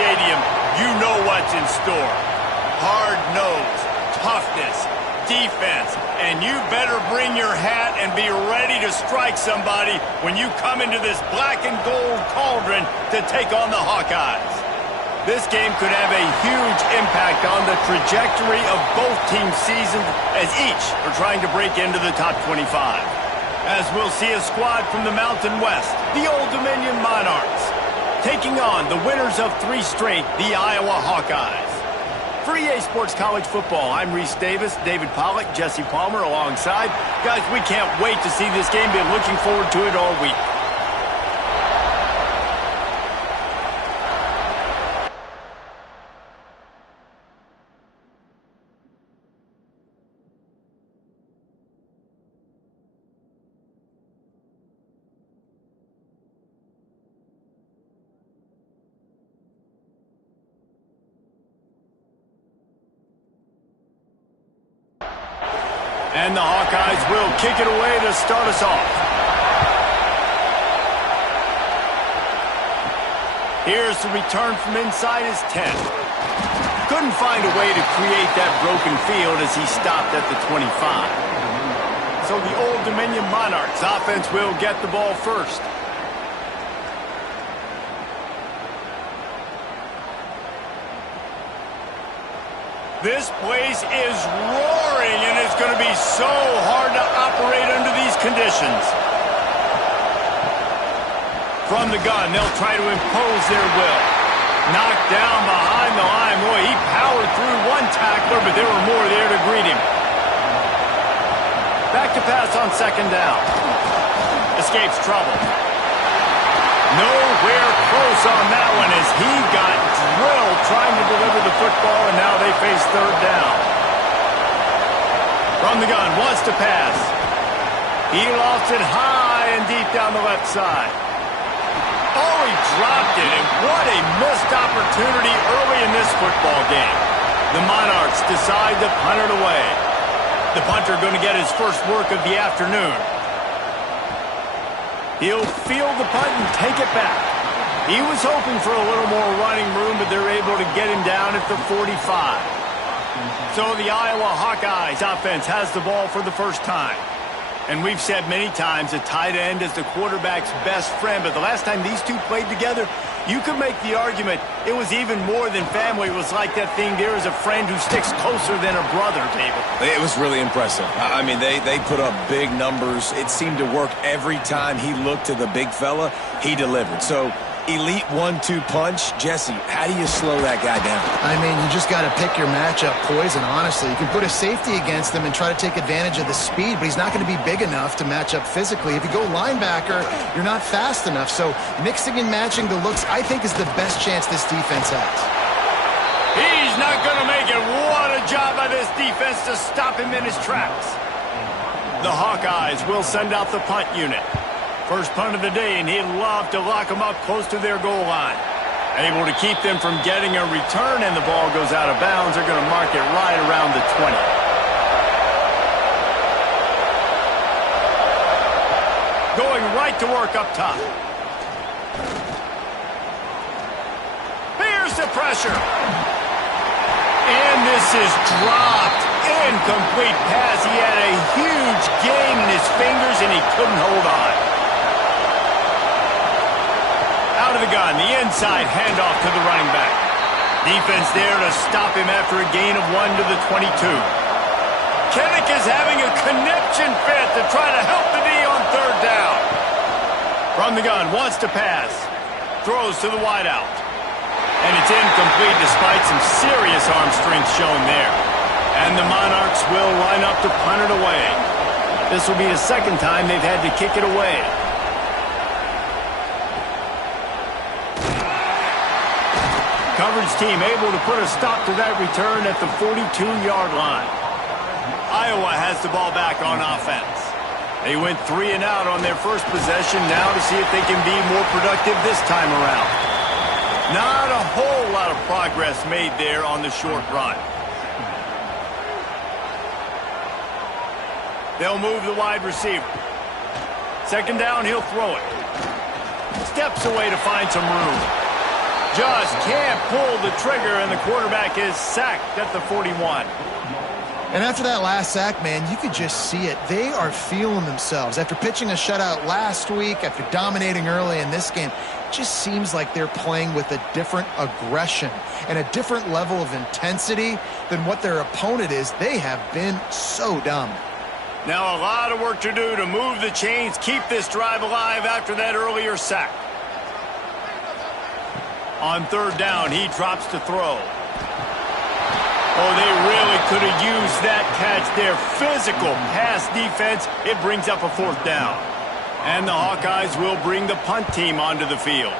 stadium, you know what's in store. Hard nose, toughness, defense, and you better bring your hat and be ready to strike somebody when you come into this black and gold cauldron to take on the Hawkeyes. This game could have a huge impact on the trajectory of both teams' seasons as each are trying to break into the top 25. As we'll see a squad from the Mountain West, the Old Dominion Monarchs, taking on the winners of 3 straight, the Iowa Hawkeyes. For EA Sports College Football, I'm Reese Davis, David Pollack, Jesse Palmer alongside. Guys, we can't wait to see this game. Been looking forward to it all week. And the Hawkeyes will kick it away to start us off. Here's the return from inside his 10. Couldn't find a way to create that broken field as he stopped at the 25. So the Old Dominion Monarchs offense will get the ball first. This place is roaring, and it's going to be so hard to operate under these conditions. From the gun, they'll try to impose their will. Knocked down behind the line. Boy, he powered through one tackler, but there were more there to greet him. Back to pass on second down. Escapes trouble. Nowhere close on that one as he got drilled trying to deliver the football, and now they face third down. From the gun, wants to pass. He lofts it high and deep down the left side. Oh, he dropped it, and what a missed opportunity early in this football game. The Monarchs decide to punt it away. The punter going to get his first work of the afternoon. He'll field the punt and take it back. He was hoping for a little more running room, but they're able to get him down at the 45. So the Iowa Hawkeyes offense has the ball for the first time. And we've said many times a tight end is the quarterback's best friend, but the last time these two played together, you could make the argument it was even more than family. It was like that thing, there is a friend who sticks closer than a brother, David. It was really impressive. I mean, they put up big numbers. It seemed to work every time he looked to the big fella, he delivered. So, elite 1-2 punch. Jesse, how do you slow that guy down? I mean, you just got to pick your matchup poison, honestly. You can put a safety against him and try to take advantage of the speed, but he's not going to be big enough to match up physically. If you go linebacker, you're not fast enough. So mixing and matching the looks, I think, is the best chance this defense has. He's not going to make it. What a job by this defense to stop him in his tracks. The Hawkeyes will send out the punt unit. First punt of the day, and he'd love to lock them up close to their goal line. Able to keep them from getting a return, and the ball goes out of bounds. They're going to mark it right around the 20. Going right to work up top. Here's the pressure. And this is dropped. Incomplete pass. He had a huge gain in his fingers, and he couldn't hold on. Out of the gun, the inside handoff to the running back. Defense there to stop him after a gain of 1 to the 22. Kinnick is having a connection fit to try to help the D on third down. From the gun, wants to pass. Throws to the wideout. And it's incomplete despite some serious arm strength shown there. And the Monarchs will line up to punt it away. This will be the second time they've had to kick it away. Coverage team able to put a stop to that return at the 42-yard line. Iowa has the ball back on offense. They went 3 and out on their first possession, now to see if they can be more productive this time around. Not a whole lot of progress made there on the short run. They'll move the wide receiver. Second down, he'll throw it. Steps away to find some room. Just can't pull the trigger, and the quarterback is sacked at the 41. And after that last sack, man, you could just see it. They are feeling themselves. After pitching a shutout last week, after dominating early in this game, it just seems like they're playing with a different aggression and a different level of intensity than what their opponent is. They have been so dominant. Now a lot of work to do to move the chains, keep this drive alive after that earlier sack. On third down, he drops to throw. Oh, they really could have used that catch there. Physical pass defense. It brings up a fourth down. And the Hawkeyes will bring the punt team onto the field.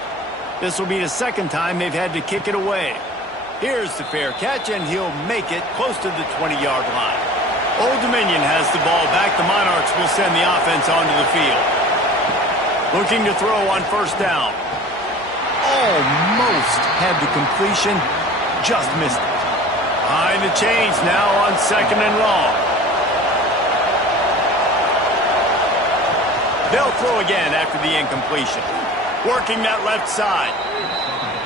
This will be the second time they've had to kick it away. Here's the fair catch, and he'll make it close to the 20-yard line. Old Dominion has the ball back. The Monarchs will send the offense onto the field. Looking to throw on first down. Almost had the completion. Just missed it. Behind the chains now on second and long. They'll throw again after the incompletion. Working that left side.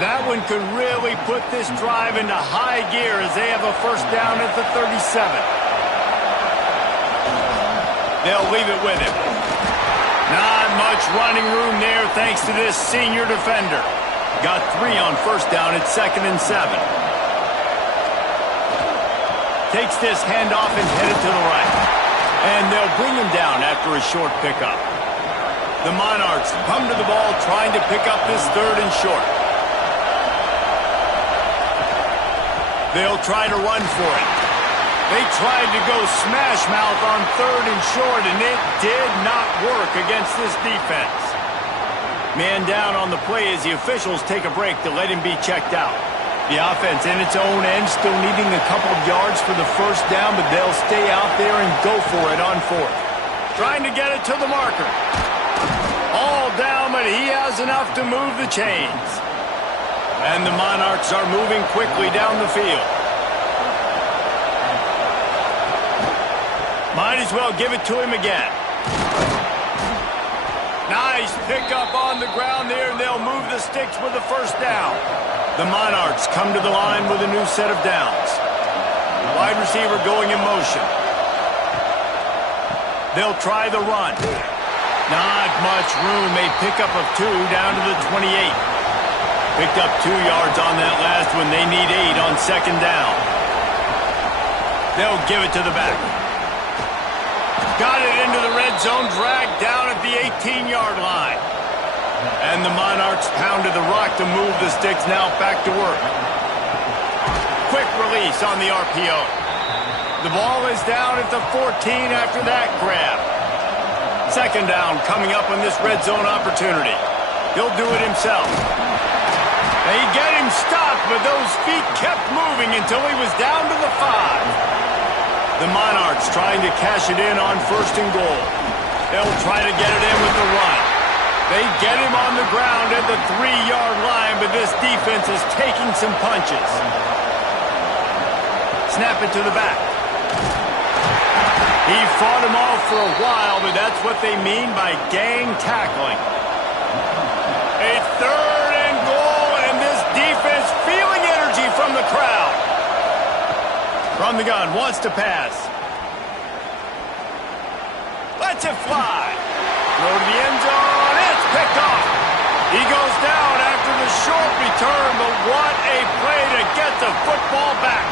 That one could really put this drive into high gear as they have a first down at the 37. They'll leave it with him. Not much running room there thanks to this senior defender. Got 3 on first down at 2nd and 7. Takes this handoff and headed to the right. And they'll bring him down after a short pickup. The Monarchs come to the ball trying to pick up this third and short. They'll try to run for it. They tried to go smash mouth on third and short, and it did not work against this defense. Man down on the play as the officials take a break to let him be checked out. The offense in its own end still needing a couple of yards for the first down, but they'll stay out there and go for it on fourth. Trying to get it to the marker. All down, but he has enough to move the chains. And the Monarchs are moving quickly down the field. Might as well give it to him again. Nice pickup on the ground there, and they'll move the sticks with the first down. The Monarchs come to the line with a new set of downs. Wide receiver going in motion. They'll try the run. Not much room. A pickup of 2 down to the 28. Picked up 2 yards on that last one. They need 8 on second down. They'll give it to the back. Got it into the red zone, dragged down at the 18-yard line. And the Monarchs pounded the rock to move the sticks, now back to work. Quick release on the RPO. The ball is down at the 14 after that grab. Second down coming up on this red zone opportunity. He'll do it himself. They get him stopped, but those feet kept moving until he was down to the 5. The Monarchs trying to cash it in on first and goal. They'll try to get it in with the run. They get him on the ground at the 3-yard line, but this defense is taking some punches. Snap it to the back. He fought him off for a while, but that's what they mean by gang tackling. A third and goal, and this defense feeling energy from the crowd. From the gun, wants to pass. Lets it fly. Throw to the end zone, it's picked off. He goes down after the short return, but what a play to get the football back.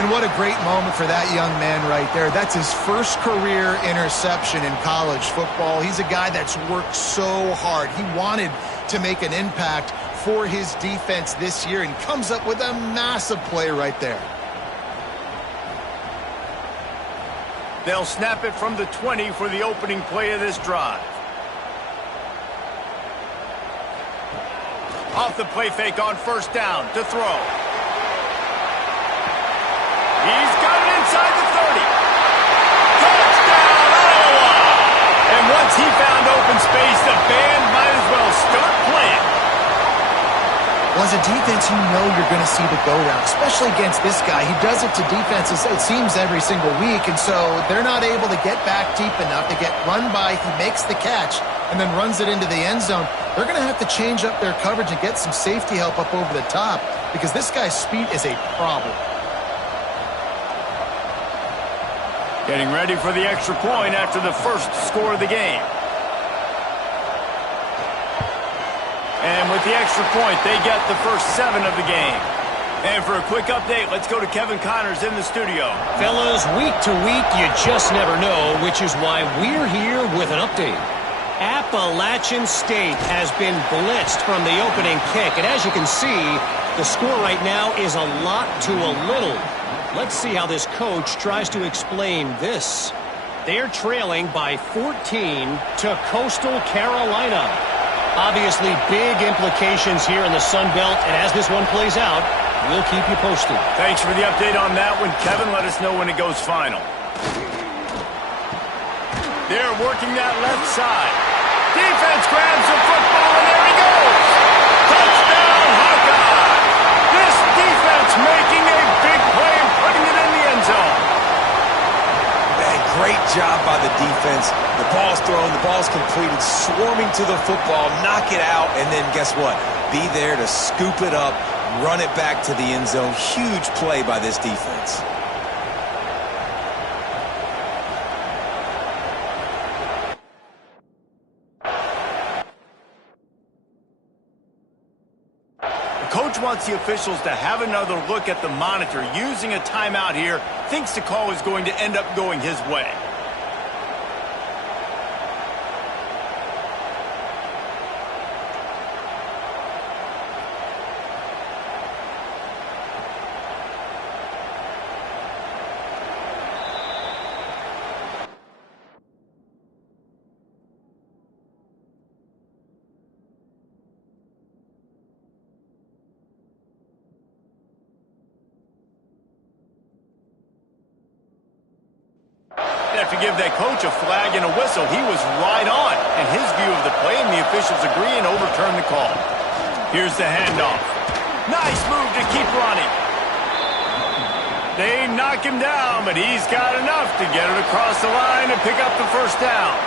And what a great moment for that young man right there. That's his first career interception in college football. He's a guy that's worked so hard. He wanted to make an impact for his defense this year and comes up with a massive play right there. They'll snap it from the 20 for the opening play of this drive. Off the play fake on first down to throw. He's got it inside the 30. Touchdown, Iowa! And once he found open space, the band might as well start playing. Well, I as a defense, you know you're going to see the go route, especially against this guy. He does it to defenses, it seems, every single week, and so they're not able to get back deep enough to get run by. He makes the catch and then runs it into the end zone. They're going to have to change up their coverage and get some safety help up over the top because this guy's speed is a problem. Getting ready for the extra point after the first score of the game. And with the extra point, they get the first 7 of the game. And for a quick update, let's go to Kevin Connors in the studio. Fellas, week to week, you just never know, which is why we're here with an update. Appalachian State has been blitzed from the opening kick. And as you can see, the score right now is a lot to a little. Let's see how this coach tries to explain this. They're trailing by 14 to Coastal Carolina. Obviously, big implications here in the Sun Belt, and as this one plays out, we'll keep you posted. Thanks for the update on that one, Kevin. Let us know when it goes final. They're working that left side. Defense grabs the football, and there he goes. Touchdown, Hawkeye. This defense making a big play and putting it in the end zone. Man, great job by the defense. The ball's thrown, the ball's completed, swarming to the football, knock it out, and then guess what? Be there to scoop it up, run it back to the end zone. Huge play by this defense. The coach wants the officials to have another look at the monitor. Using a timeout here, thinks the call is going to end up going his way. Have to give that coach a flag and a whistle. He was right on in his view of the play, and the officials agree and overturn the call. Here's the handoff. Nice move to keep running. They knock him down, but he's got enough to get it across the line and pick up the first down.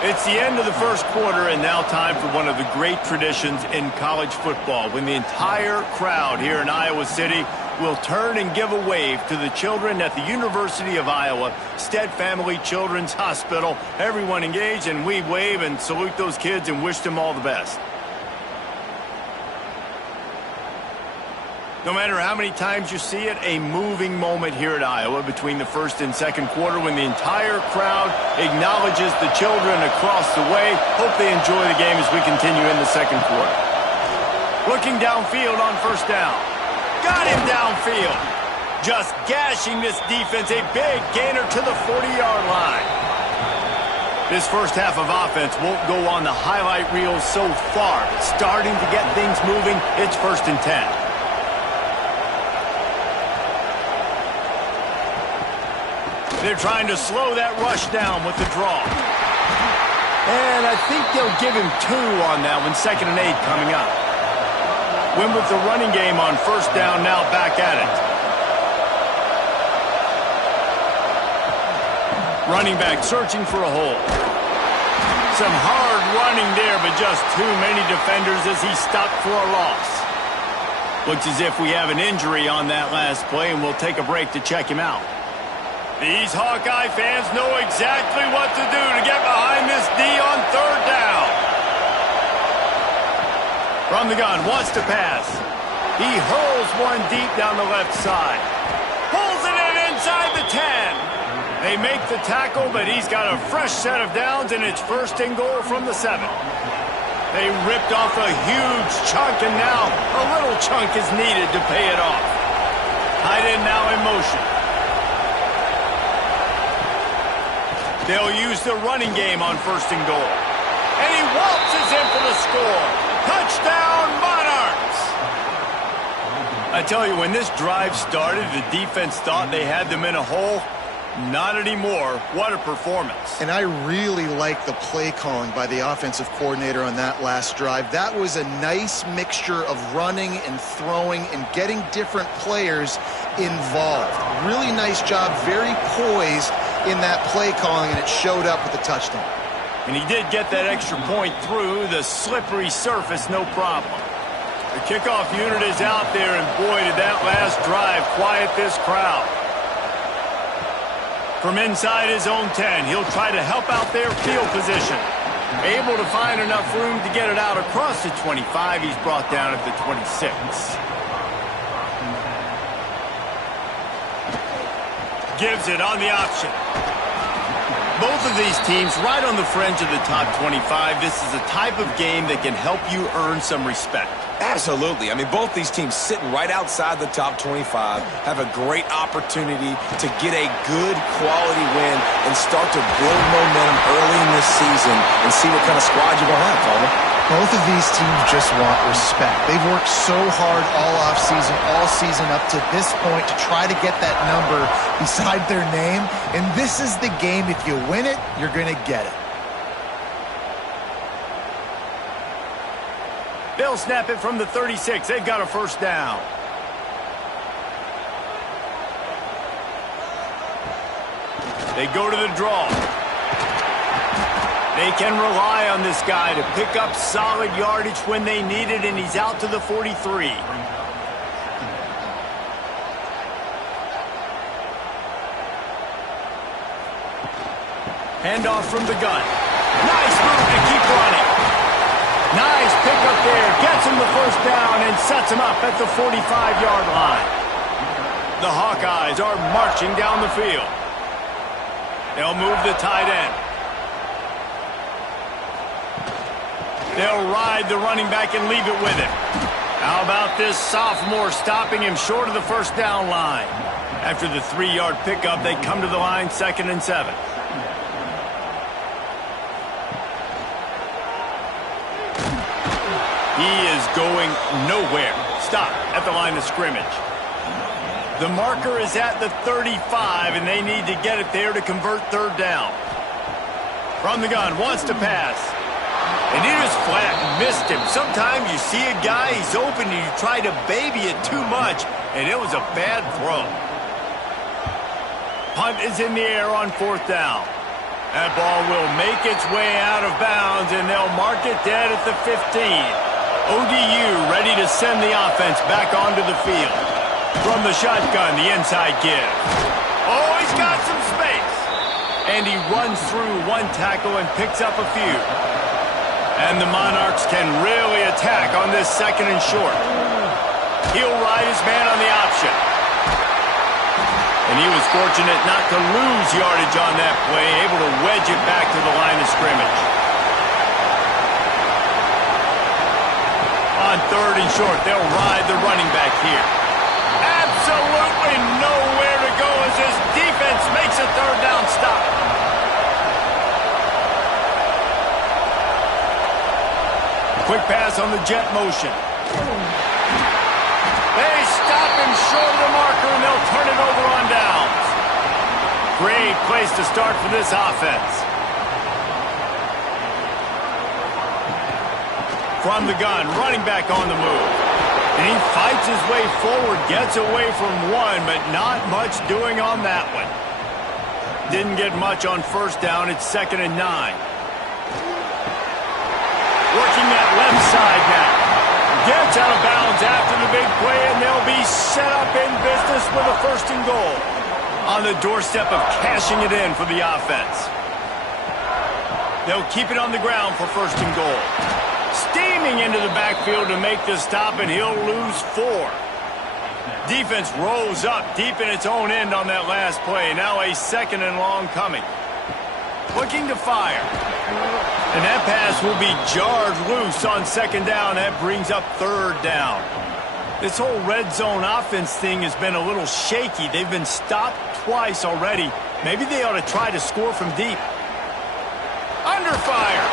It's the end of the first quarter, and now time for one of the great traditions in college football, when the entire crowd here in Iowa City will turn and give a wave to the children at the University of Iowa, Stead Family Children's Hospital. Everyone engaged, and we wave and salute those kids and wish them all the best. No matter how many times you see it, a moving moment here at Iowa between the first and second quarter when the entire crowd acknowledges the children across the way. Hope they enjoy the game as we continue in the second quarter. Looking downfield on first down. Got him downfield. Just gashing this defense. A big gainer to the 40-yard line. This first half of offense won't go on the highlight reel so far. But starting to get things moving, it's 1st and 10. They're trying to slow that rush down with the draw. And I think they'll give him 2 on that one. 2nd and 8 coming up. Win with the running game on first down, now back at it. Running back searching for a hole. Some hard running there, but just too many defenders as he stopped for a loss. Looks as if we have an injury on that last play, and we'll take a break to check him out. These Hawkeye fans know exactly what to do to get behind this D on 3rd down. From the gun, wants to pass. He hurls one deep down the left side. Pulls it in inside the 10. They make the tackle, but he's got a fresh set of downs, and it's 1st and goal from the 7. They ripped off a huge chunk, and now a little chunk is needed to pay it off. Tight end now in motion. They'll use the running game on 1st and goal. And he waltzes in for the score. Touchdown, Monarchs! I tell you, when this drive started, the defense thought they had them in a hole. Not anymore. What a performance. And I really like the play calling by the offensive coordinator on that last drive. That was a nice mixture of running and throwing and getting different players involved. Really nice job, very poised in that play calling, and it showed up with the touchdown. And he did get that extra point through the slippery surface, no problem. The kickoff unit is out there, and boy, did that last drive quiet this crowd. From inside his own 10, he'll try to help out their field position. Able to find enough room to get it out across the 25. He's brought down at the 26. Gives it on the option. Both of these teams right on the fringe of the top 25. This is a type of game that can help you earn some respect. Absolutely. I mean, both these teams sitting right outside the top 25 have a great opportunity to get a good quality win and start to build momentum early in this season and see what kind of squad you're going to have, Palmer. Both of these teams just want respect. They've worked so hard all offseason, all season up to this point to try to get that number beside their name. And this is the game. If you win it, you're going to get it. They'll snap it from the 36. They've got a first down. They go to the draw. They can rely on this guy to pick up solid yardage when they need it, and he's out to the 43. Handoff from the gun. Nice move to keep running. Nice pickup there. Gets him the first down and sets him up at the 45-yard line. The Hawkeyes are marching down the field. They'll move the tight end. They'll ride the running back and leave it with him. How about this sophomore stopping him short of the first down line? After the 3-yard pickup, they come to the line 2nd and 7. He is going nowhere. Stop at the line of scrimmage. The marker is at the 35, and they need to get it there to convert 3rd down. From the gun, wants to pass. And he just flat missed him. Sometimes you see a guy, he's open, and you try to baby it too much, and it was a bad throw. Punt is in the air on 4th down. That ball will make its way out of bounds, and they'll mark it dead at the 15. ODU ready to send the offense back onto the field. From the shotgun, the inside give. Oh, he's got some space. And he runs through one tackle and picks up a few. And the Monarchs can really attack on this 2nd and short. He'll ride his man on the option. And he was fortunate not to lose yardage on that play, able to wedge it back to the line of scrimmage. On 3rd and short, they'll ride the running back here. Absolutely nowhere to go as this defense makes a 3rd down stop. Quick pass on the jet motion. They stop him short of the marker, and they'll turn it over on downs. Great place to start for this offense. From the gun, running back on the move. And he fights his way forward, gets away from one, but not much doing on that one. Didn't get much on 1st down. It's 2nd and 9. Working that left side now. Gets out of bounds after the big play, and they'll be set up in business with a 1st and goal. On the doorstep of cashing it in for the offense. They'll keep it on the ground for 1st and goal. Steaming into the backfield to make the stop, and he'll lose 4. Defense rolls up deep in its own end on that last play. Now a 2nd and long coming. Looking to fire. And that pass will be jarred loose on 2nd down. That brings up 3rd down. This whole red zone offense thing has been a little shaky. They've been stopped twice already. Maybe they ought to try to score from deep. Under fire.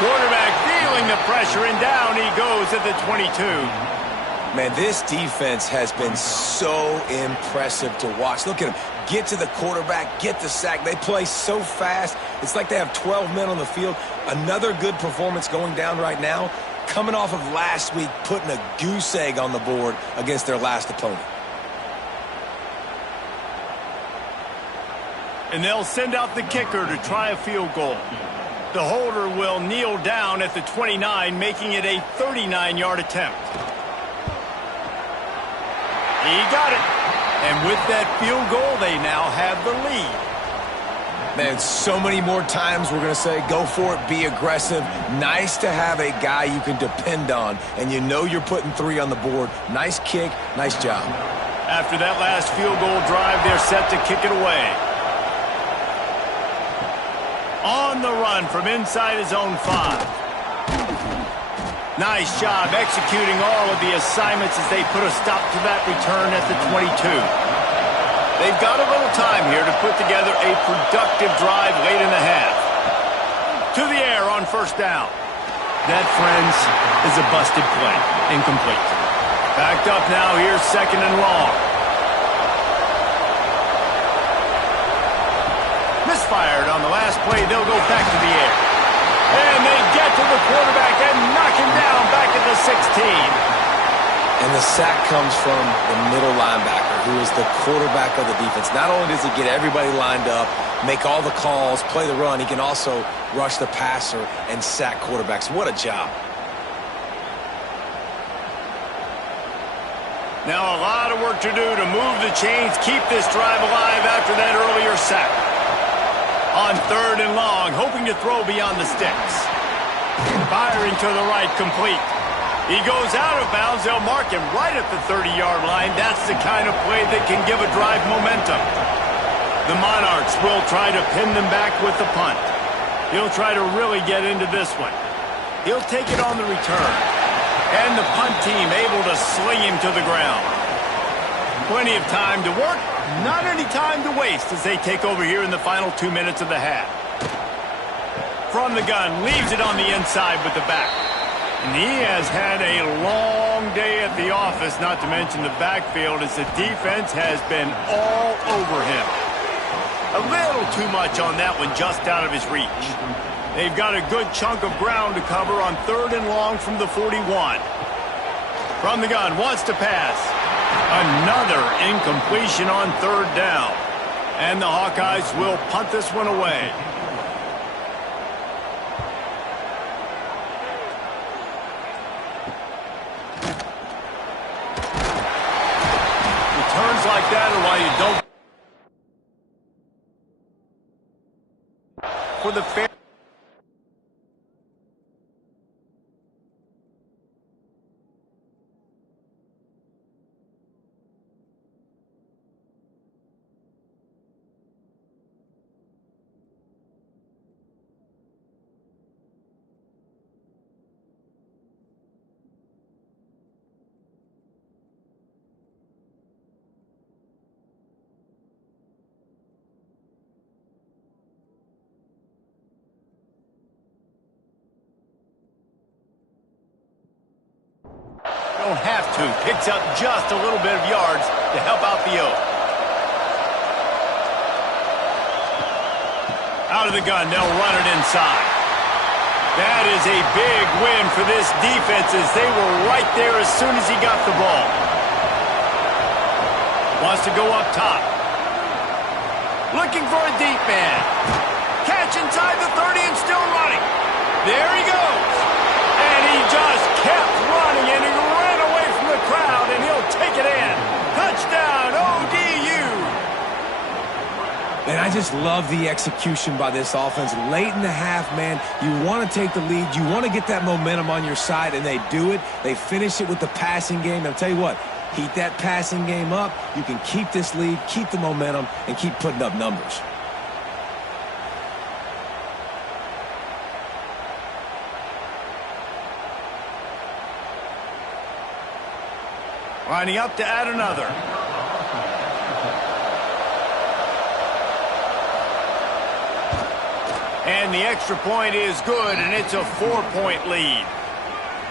Quarterback feeling the pressure, and down he goes at the 22. Man, this defense has been so impressive to watch. Look at them. Get to the quarterback, get the sack. They play so fast. It's like they have 12 men on the field. Another good performance going down right now. Coming off of last week, putting a goose egg on the board against their last opponent. And they'll send out the kicker to try a field goal. The holder will kneel down at the 29, making it a 39-yard attempt. He got it. And with that field goal, they now have the lead. Man, so many more times we're going to say, go for it, be aggressive. Nice to have a guy you can depend on, and you know you're putting 3 on the board. Nice kick, nice job. After that last field goal drive, they're set to kick it away. On the run from inside his own 5. Nice job executing all of the assignments as they put a stop to that return at the 22. They've got a little time here to put together a productive drive late in the half. To the air on first down. That, friends, is a busted play. Incomplete. Backed up now, here's second and long. Misfired on the last play. They'll go back to the air. And they get to the quarterback and knock him down back at the 16. And the sack comes from the middle linebacker, who is the quarterback of the defense. Not only does he get everybody lined up, make all the calls, play the run, he can also rush the passer and sack quarterbacks. What a job. Now a lot of work to do to move the chains, keep this drive alive after that earlier sack. On third and long, hoping to throw beyond the sticks. Firing to the right, complete. He goes out of bounds. They'll mark him right at the 30-yard line. That's the kind of play that can give a drive momentum. The Monarchs will try to pin them back with the punt. He'll try to really get into this one. He'll take it on the return. And the punt team able to sling him to the ground. Plenty of time to work. Not any time to waste as they take over here in the final 2 minutes of the half. From the gun, leaves it on the inside with the back. And he has had a long day at the office, not to mention the backfield, as the defense has been all over him. A little too much on that one, just out of his reach. They've got a good chunk of ground to cover on third and long from the 41. From the gun, wants to pass. Another incompletion on third down. And the Hawkeyes will punt this one away. Returns like that are why you don't... For the fair... Don't have to. Picks up just a little bit of yards to help out the Oak. Out of the gun, they'll run it inside. That is a big win for this defense as they were right there as soon as he got the ball. Wants to go up top. Looking for a deep man. Catch inside the 30 and still running. There he goes. And he just kept running, and he ran away from the crowd, and he'll take it in. Touchdown, ODU. And I just love the execution by this offense. Late in the half, man, you want to take the lead. You want to get that momentum on your side, and they do it. They finish it with the passing game. I'll tell you what, heat that passing game up. You can keep this lead, keep the momentum, and keep putting up numbers. Lining up to add another. And the extra point is good, and it's a 4-point lead.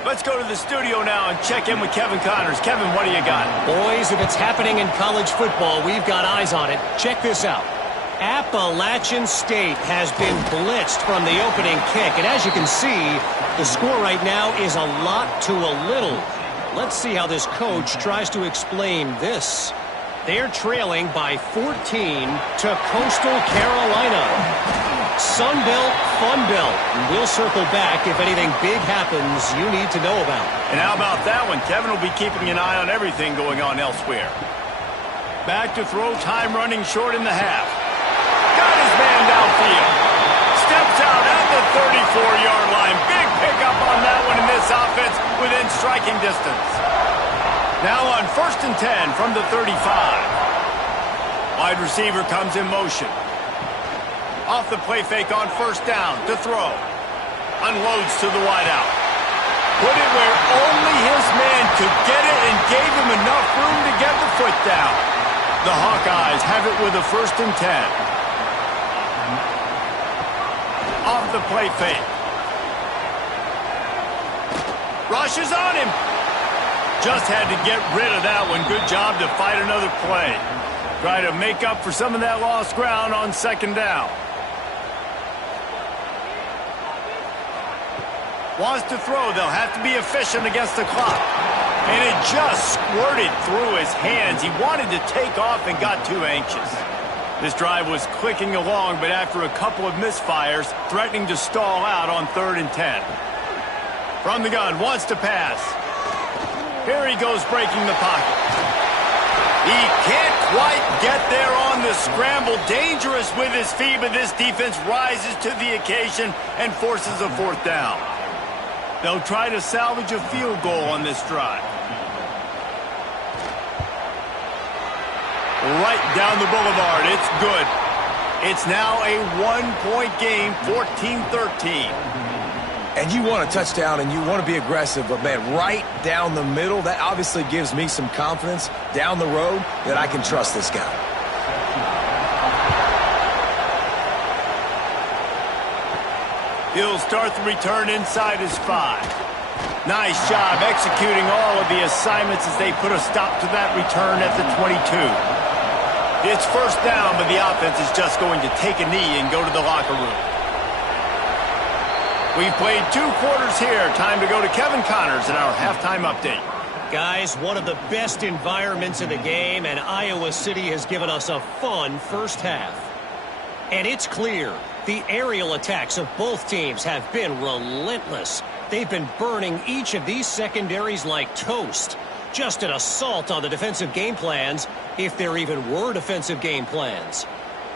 Let's go to the studio now and check in with Kevin Connors. Kevin, what do you got? Boys, if it's happening in college football, we've got eyes on it. Check this out. Appalachian State has been blitzed from the opening kick. And as you can see, the score right now is a lot to a little. Let's see how this coach tries to explain this. They're trailing by 14 to Coastal Carolina. Sunbelt, Funbelt. We'll circle back if anything big happens you need to know about. And how about that one? Kevin will be keeping an eye on everything going on elsewhere. Back to throw, time running short in the half. Got his man downfield. Steps out at the 34-yard line. Big pickup on that one in this offense within striking distance. Now on 1st and 10 from the 35. Wide receiver comes in motion. Off the play fake on 1st down to throw. Unloads to the wideout. Put it where only his man could get it and gave him enough room to get the foot down. The Hawkeyes have it with a 1st and 10. Off the play fake. Rushes on him. Just had to get rid of that one. Good job to fight another play. Try to make up for some of that lost ground on 2nd down. Wants to throw. They'll have to be efficient against the clock. And it just squirted through his hands. He wanted to take off and got too anxious. This drive was clicking along, but after a couple of misfires, threatening to stall out on 3rd and 10. From the gun, wants to pass. Here he goes breaking the pocket. He can't quite get there on the scramble. Dangerous with his feet, but this defense rises to the occasion and forces a 4th down. They'll try to salvage a field goal on this drive. Right down the boulevard. It's good. It's now a 1-point game, 14-13. And you want a touchdown and you want to be aggressive, but, man, right down the middle, that obviously gives me some confidence down the road that I can trust this guy. He'll start the return inside his 5. Nice job executing all of the assignments as they put a stop to that return at the 22. It's 1st down, but the offense is just going to take a knee and go to the locker room. We've played 2 quarters here. Time to go to Kevin Connors in our halftime update. Guys, one of the best environments in the game, and Iowa City has given us a fun first half. And it's clear, the aerial attacks of both teams have been relentless. They've been burning each of these secondaries like toast. Just an assault on the defensive game plans, if there even were defensive game plans.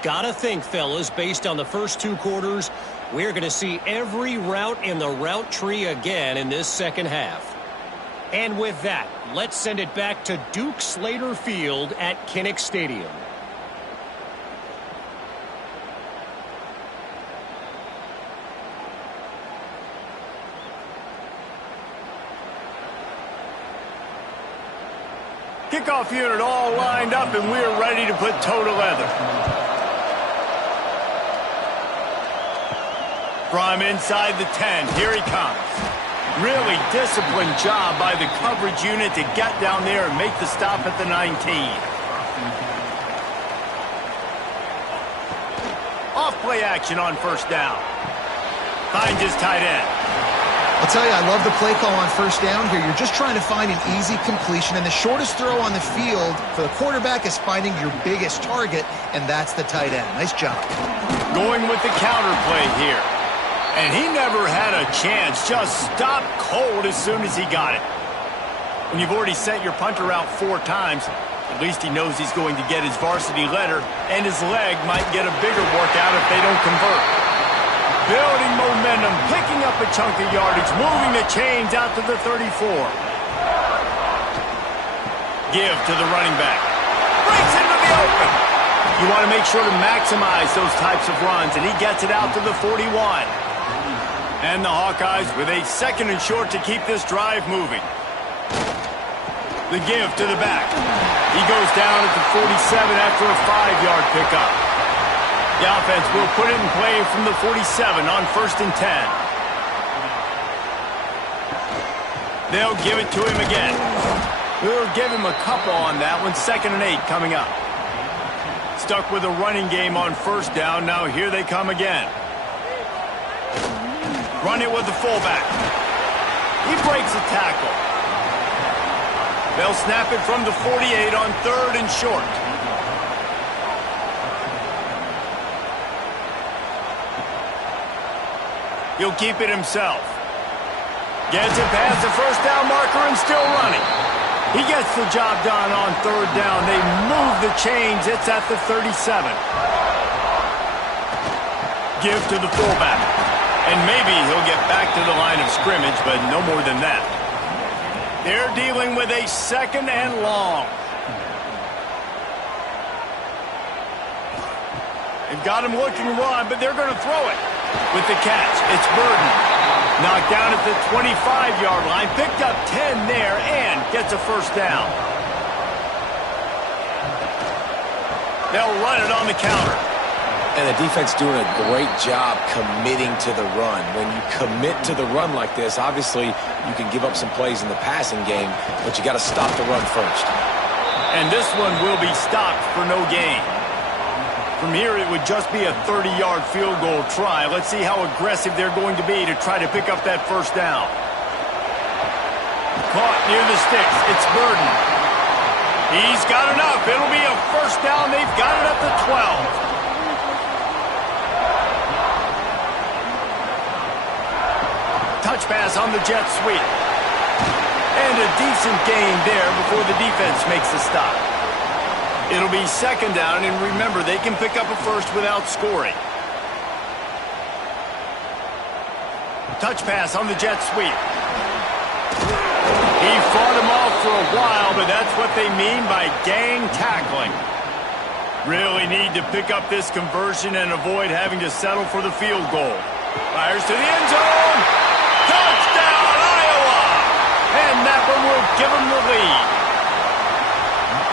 Gotta think, fellas, based on the first 2 quarters, we're going to see every route in the route tree again in this second half. And with that, let's send it back to Duke Slater Field at Kinnick Stadium. Kickoff unit all lined up, and we're ready to put toe to leather. From inside the 10, here he comes. Really disciplined job by the coverage unit to get down there and make the stop at the 19. Off play action on 1st down. Finds his tight end. I'll tell you, I love the play call on 1st down here. You're just trying to find an easy completion, and the shortest throw on the field for the quarterback is finding your biggest target, and that's the tight end. Nice job. Going with the counter play here. And he never had a chance. Just stopped cold as soon as he got it. When you've already sent your punter out 4 times, at least he knows he's going to get his varsity letter, and his leg might get a bigger workout if they don't convert. Building momentum, picking up a chunk of yardage, moving the chains out to the 34. Give to the running back. Breaks into the open. You want to make sure to maximize those types of runs, and he gets it out to the 41. And the Hawkeyes with a 2nd and short to keep this drive moving. The give to the back. He goes down at the 47 after a 5-yard pickup. The offense will put it in play from the 47 on 1st and 10. They'll give it to him again. We'll give him a couple on that one. 2nd and 8 coming up. Stuck with a running game on 1st down. Now here they come again. Run it with the fullback. He breaks a tackle. They'll snap it from the 48 on 3rd and short. He'll keep it himself. Gets it past the 1st down marker and still running. He gets the job done on 3rd down. They move the chains. It's at the 37. Give to the fullback. And maybe he'll get back to the line of scrimmage, but no more than that. They're dealing with a 2nd and long. They've got him looking to run, but they're going to throw it. With the catch, it's Burden. Knocked down at the 25-yard line. Picked up 10 there and gets a 1st down. They'll run it on the counter. And the defense doing a great job committing to the run. When you commit to the run like this, obviously you can give up some plays in the passing game, but you got to stop the run first. And this one will be stopped for no gain. From here, it would just be a 30-yard field goal try. Let's see how aggressive they're going to be to try to pick up that 1st down. Caught near the sticks. It's Burden. He's got enough. It'll be a 1st down. They've got it at the 12. Touch pass on the jet sweep. And a decent gain there before the defense makes the stop. It'll be 2nd down, and remember, they can pick up a 1st without scoring. Touch pass on the jet sweep. He fought him off for a while, but that's what they mean by gang tackling. Really need to pick up this conversion and avoid having to settle for the field goal. Fires to the end zone. Touchdown, Iowa! And that one will give them the lead.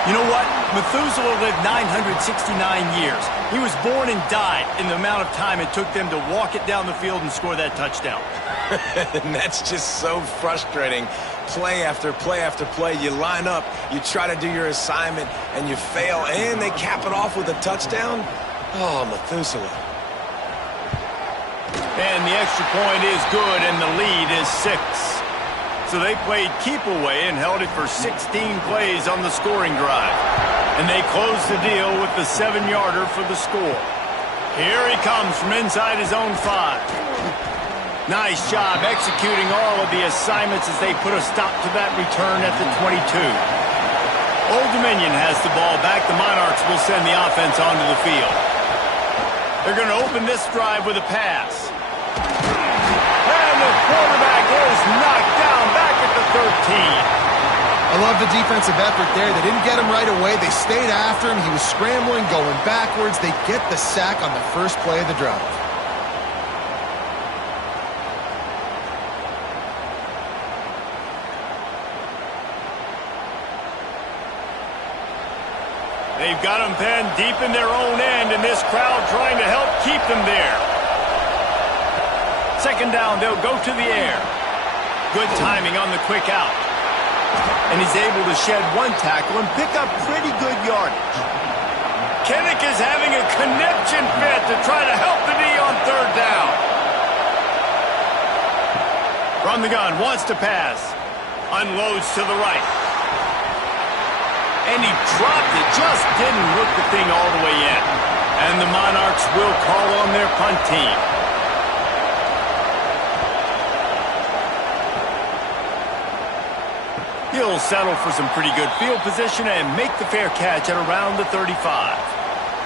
You know what? Methuselah lived 969 years. He was born and died in the amount of time it took them to walk it down the field and score that touchdown. And that's just so frustrating. Play after play after play. You line up, you try to do your assignment, and you fail, and they cap it off with a touchdown? Oh, Methuselah. And the extra point is good, and the lead is 6. So they played keep away and held it for 16 plays on the scoring drive. And they closed the deal with the 7-yarder for the score. Here he comes from inside his own 5. Nice job executing all of the assignments as they put a stop to that return at the 22. Old Dominion has the ball back. The Monarchs will send the offense onto the field. They're going to open this drive with a pass. And the quarterback is knocked down back at the 13. I love the defensive effort there. They didn't get him right away. They stayed after him. He was scrambling, going backwards. They get the sack on the first play of the drive. They've got them penned deep in their own end, and this crowd trying to help keep them there. 2nd down, they'll go to the air. Good timing on the quick out. And he's able to shed one tackle and pick up pretty good yardage. Kinnick is having a conniption fit to try to help the D on 3rd down. From the gun, wants to pass. Unloads to the right. And he dropped it, just didn't hook the thing all the way in. And the Monarchs will call on their punt team. He'll settle for some pretty good field position and make the fair catch at around the 35.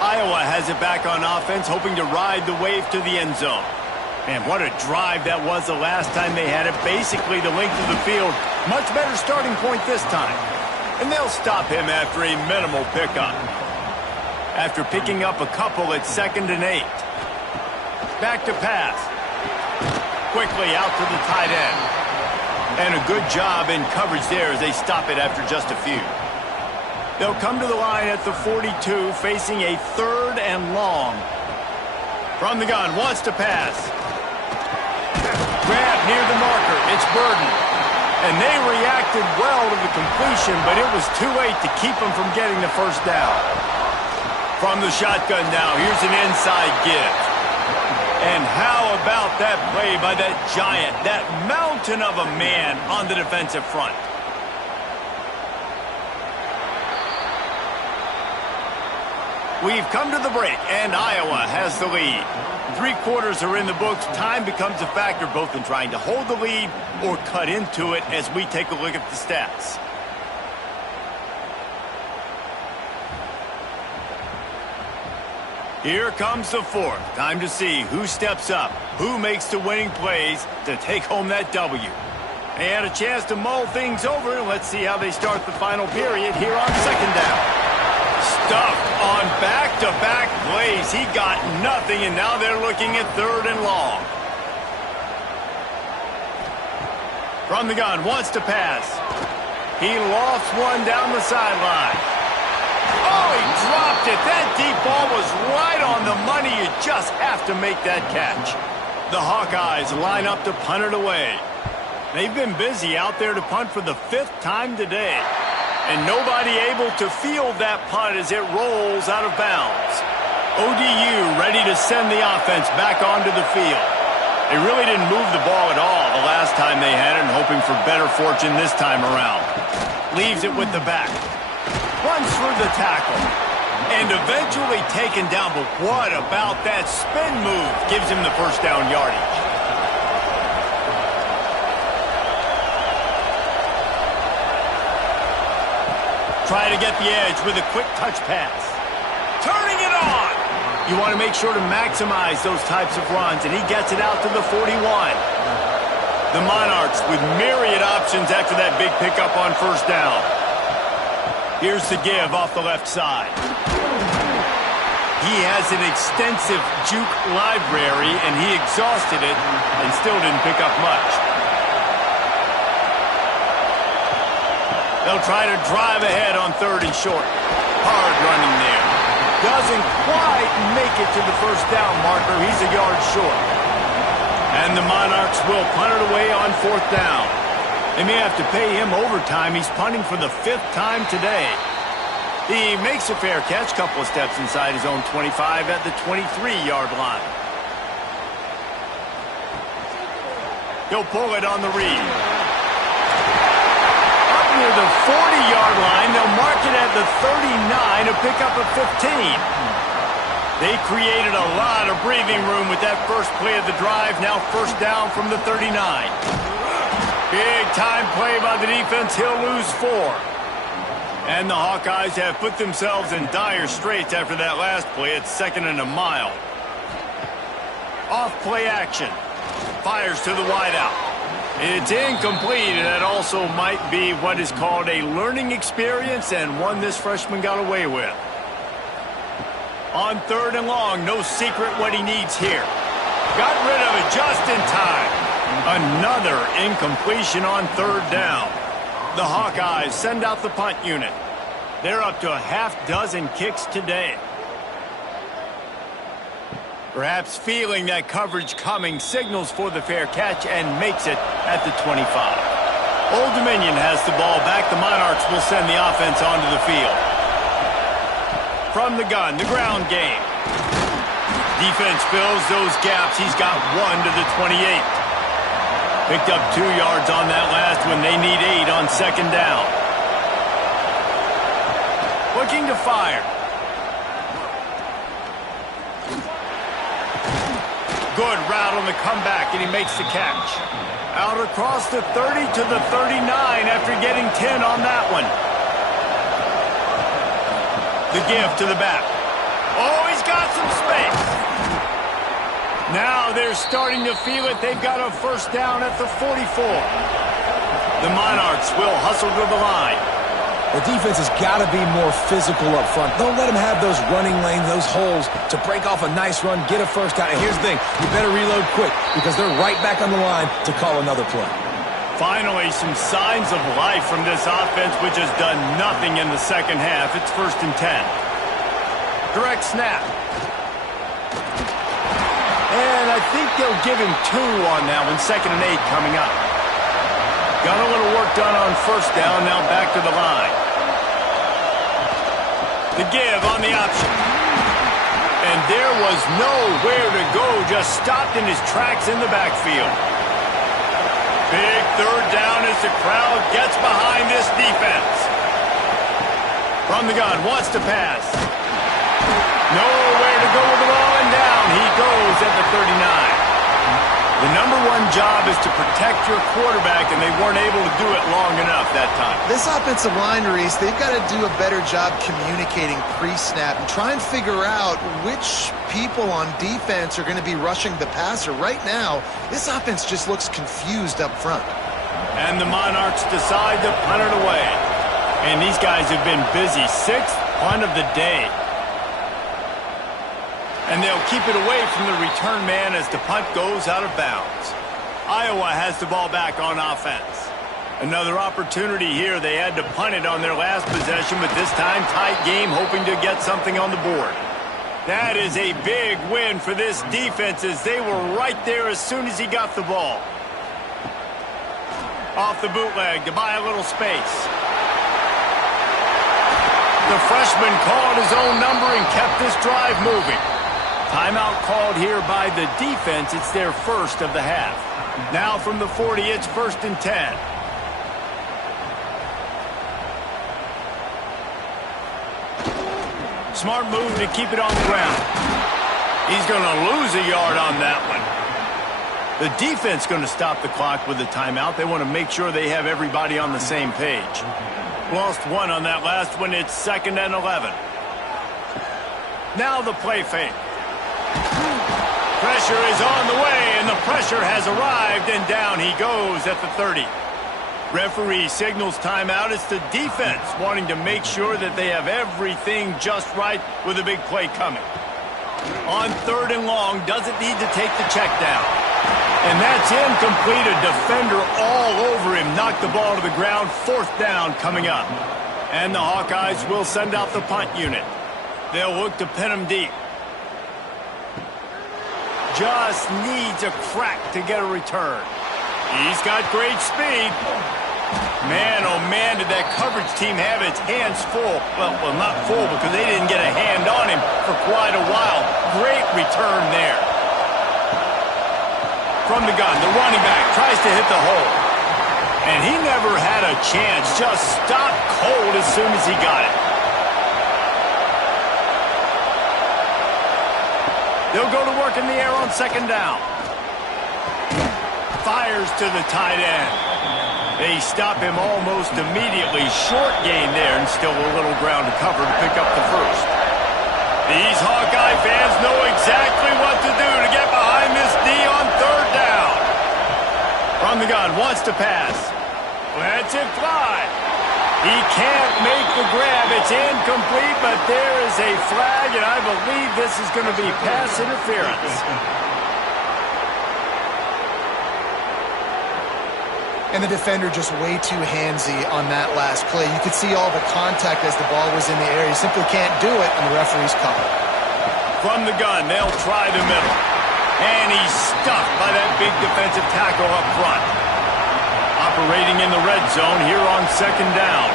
Iowa has it back on offense, hoping to ride the wave to the end zone. Man, what a drive that was the last time they had it. Basically the length of the field. Much better starting point this time. And they'll stop him after a minimal pickup. After picking up a couple at 2nd and 8. Back to pass. Quickly out to the tight end. And a good job in coverage there as they stop it after just a few. They'll come to the line at the 42, facing a 3rd and long. From the gun, wants to pass. Grab near the marker. It's Burden. And they reacted well to the completion, but it was too late to keep them from getting the first down. From the shotgun now, here's an inside give. And how about that play by that giant, that mountain of a man on the defensive front? We've come to the break, and Iowa has the lead. 3 quarters are in the books. Time becomes a factor both in trying to hold the lead or cut into it as we take a look at the stats. Here comes the fourth. Time to see who steps up, who makes the winning plays to take home that W. They had a chance to mull things over. Let's see how they start the final period here on second down. Stuffed on back-to-back plays. He got nothing, and now they're looking at 3rd and long. From the gun, wants to pass. He lofts one down the sideline. Oh, he dropped it. That deep ball was right on the money. You just have to make that catch. The Hawkeyes line up to punt it away. They've been busy out there to punt for the 5th time today. And nobody able to field that punt as it rolls out of bounds. ODU ready to send the offense back onto the field. They really didn't move the ball at all the last time they had it, and hoping for better fortune this time around. Leaves it with the back. Runs through the tackle. And eventually taken down, but what about that spin move? Gives him the first down yardage. Try to get the edge with a quick touch pass. Turning it on! You want to make sure to maximize those types of runs, and he gets it out to the 41. The Monarchs with myriad options after that big pickup on first down. Here's the give off the left side. He has an extensive juke library, and he exhausted it and still didn't pick up much. They'll try to drive ahead on 3rd and short. Hard running there. Doesn't quite make it to the first down marker. He's a yard short. And the Monarchs will punt it away on 4th down. They may have to pay him overtime. He's punting for the 5th time today. He makes a fair catch, couple of steps inside his own 25 at the 23-yard line. He'll pull it on the read. Near the 40-yard line, they'll mark it at the 39 to pick up a 15. They created a lot of breathing room with that first play of the drive. Now first down from the 39. Big time play by the defense. He'll lose 4. And the Hawkeyes have put themselves in dire straits after that last play. It's 2nd and a mile. Off play action. Fires to the wideout. It's incomplete, and that also might be what is called a learning experience, and one this freshman got away with. On 3rd and long, no secret what he needs here. Got rid of it just in time. Another incompletion on 3rd down. The Hawkeyes send out the punt unit. They're up to a half-dozen kicks today. Perhaps feeling that coverage coming, signals for the fair catch and makes it at the 25. Old Dominion has the ball back. The Monarchs will send the offense onto the field. From the gun, the ground game. Defense fills those gaps. He's got 1 to the 28. Picked up 2 yards on that last one. They need 8 on 2nd down. Looking to fire. Good route on the comeback, and he makes the catch. Out across the 30 to the 39 after getting 10 on that one. The give to the back. Oh, he's got some space. Now they're starting to feel it. They've got a first down at the 44. The Monarchs will hustle to the line. The defense has got to be more physical up front. Don't let them have those running lanes, those holes to break off a nice run, get a first down. And here's the thing, you better reload quick because they're right back on the line to call another play. Finally, some signs of life from this offense, which has done nothing in the second half. It's 1st and 10. Direct snap. And I think they'll give him 2 on that one. 2nd and 8 coming up. Got a little work done on first down, now back to the line. The give on the option. And there was nowhere to go, just stopped in his tracks in the backfield. Big third down as the crowd gets behind this defense. From the gun, wants to pass. Nowhere to go with the ball, and down he goes at the 39. The number one job is to protect your quarterback, and they weren't able to do it long enough that time. This offensive line, Reese, they've got to do a better job communicating pre-snap and try and figure out which people on defense are going to be rushing the passer. Right now, this offense just looks confused up front. And the Monarchs decide to punt it away. And these guys have been busy. 6th punt of the day. And they'll keep it away from the return man as the punt goes out of bounds. Iowa has the ball back on offense. Another opportunity here. They had to punt it on their last possession, but this time tight game, hoping to get something on the board. That is a big win for this defense as they were right there as soon as he got the ball. Off the bootleg to buy a little space. The freshman called his own number and kept this drive moving. Timeout called here by the defense. It's their first of the half. Now from the 40, it's 1st and 10. Smart move to keep it on the ground. He's going to lose a yard on that one. The defense going to stop the clock with the timeout. They want to make sure they have everybody on the same page. Lost one on that last one. It's 2nd and 11. Now the play fake. Pressure is on the way, and the pressure has arrived, and down he goes at the 30. Referee signals timeout. It's the defense wanting to make sure that they have everything just right with a big play coming. On 3rd and long, doesn't need to take the check down. And that's incomplete. A defender all over him. Knocked the ball to the ground. 4th down coming up. And the Hawkeyes will send out the punt unit. They'll look to pin him deep. Just needs a crack to get a return. He's got great speed. Man, oh man, did that coverage team have its hands full. Well, not full because they didn't get a hand on him for quite a while. Great return there. From the gun, the running back tries to hit the hole. And he never had a chance. Just stopped cold as soon as he got it. They'll go to work in the air on 2nd down. Fires to the tight end. They stop him almost immediately. Short gain there and still a little ground to cover to pick up the first. These Hawkeye fans know exactly what to do to get behind this D on 3rd down. From the gun, wants to pass. Lets it fly. He can't make the grab. It's incomplete, but there is a flag, and I believe this is going to be pass interference. And the defender just way too handsy on that last play. You could see all the contact as the ball was in the air. He simply can't do it, and the referee's caught it. From the gun, they'll try the middle. And he's stuffed by that big defensive tackle up front. Operating in the red zone here on 2nd down.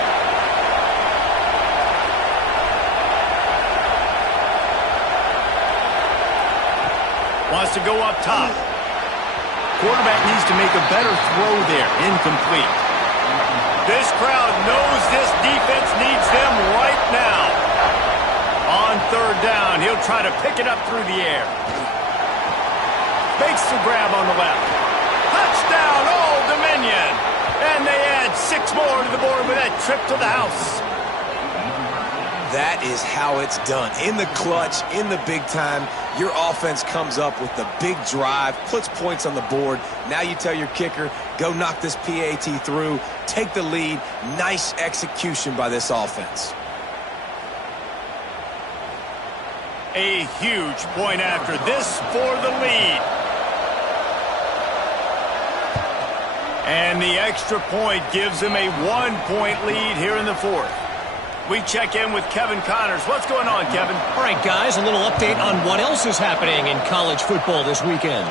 Wants to go up top. Quarterback needs to make a better throw there. Incomplete. This crowd knows this defense needs them right now. On 3rd down, he'll try to pick it up through the air. Makes the grab on the left. Touchdown, Old Dominion. And they add 6 more to the board with that trip to the house. That is how it's done. In the clutch, in the big time, your offense comes up with the big drive, puts points on the board. Now you tell your kicker, go knock this PAT through, take the lead. Nice execution by this offense. A huge point after this for the lead. And the extra point gives them a 1-point lead here in the 4th. We check in with Kevin Connors. What's going on, Kevin? All right, guys, a little update on what else is happening in college football this weekend.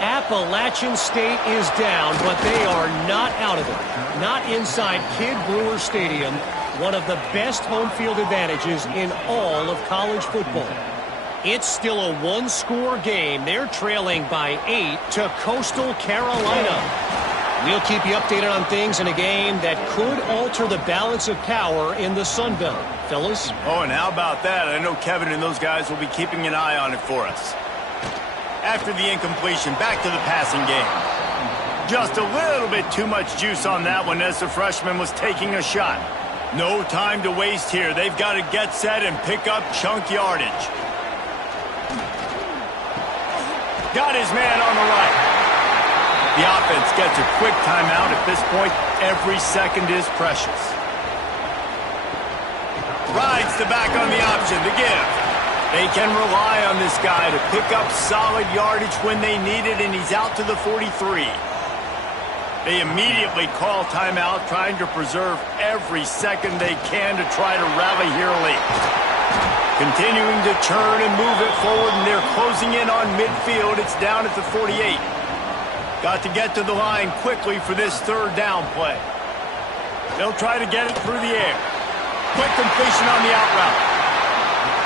Appalachian State is down, but they are not out of it. Not inside Kidd Brewer Stadium, one of the best home field advantages in all of college football. It's still a one-score game. They're trailing by 8 to Coastal Carolina. We'll keep you updated on things in a game that could alter the balance of power in the Sun Belt. Fellas? Oh, and how about that? I know Kevin and those guys will be keeping an eye on it for us. After the incompletion, back to the passing game. Just a little bit too much juice on that one as the freshman was taking a shot. No time to waste here. They've got to get set and pick up chunk yardage. Got his man on the right. The offense gets a quick timeout. At this point, every second is precious. Rides the back on the option to give. They can rely on this guy to pick up solid yardage when they need it, and he's out to the 43. They immediately call timeout, trying to preserve every second they can to try to rally here late. Continuing to churn and move it forward, and they're closing in on midfield. It's down at the 48. Got to get to the line quickly for this third down play. They'll try to get it through the air. Quick completion on the out route.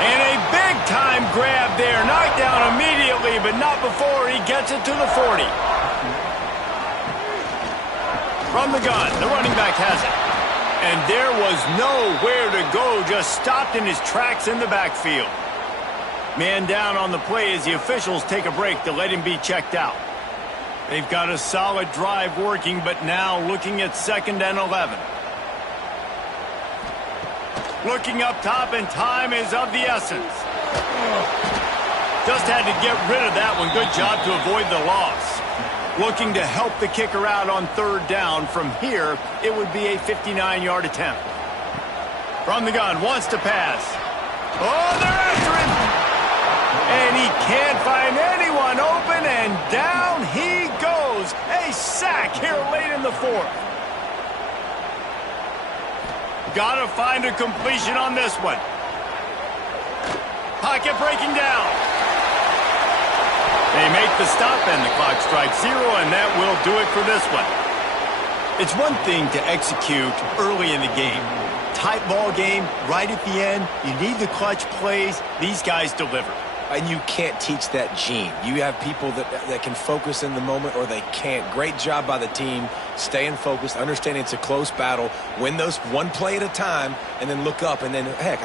And a big-time grab there. Knocked down immediately, but not before he gets it to the 40. From the gun, the running back has it. And there was nowhere to go, just stopped in his tracks in the backfield. Man down on the play as the officials take a break to let him be checked out. They've got a solid drive working, but now looking at 2nd and 11. Looking up top, and time is of the essence. Just had to get rid of that one. Good job to avoid the loss. Looking to help the kicker out on 3rd down. From here, it would be a 59-yard attempt. From the gun, wants to pass. Oh, they're after him! And he can't find anyone open, and down he goes. A sack here late in the 4th. Got to find a completion on this one. Pocket breaking down. They make the stop, and the clock strikes 0, and that will do it for this one. It's one thing to execute early in the game. Tight ball game, right at the end. You need the clutch plays. These guys deliver. And you can't teach that gene. You have people that can focus in the moment, or they can't. Great job by the team, staying focused, understanding it's a close battle, win those one play at a time, and then look up, and then, heck,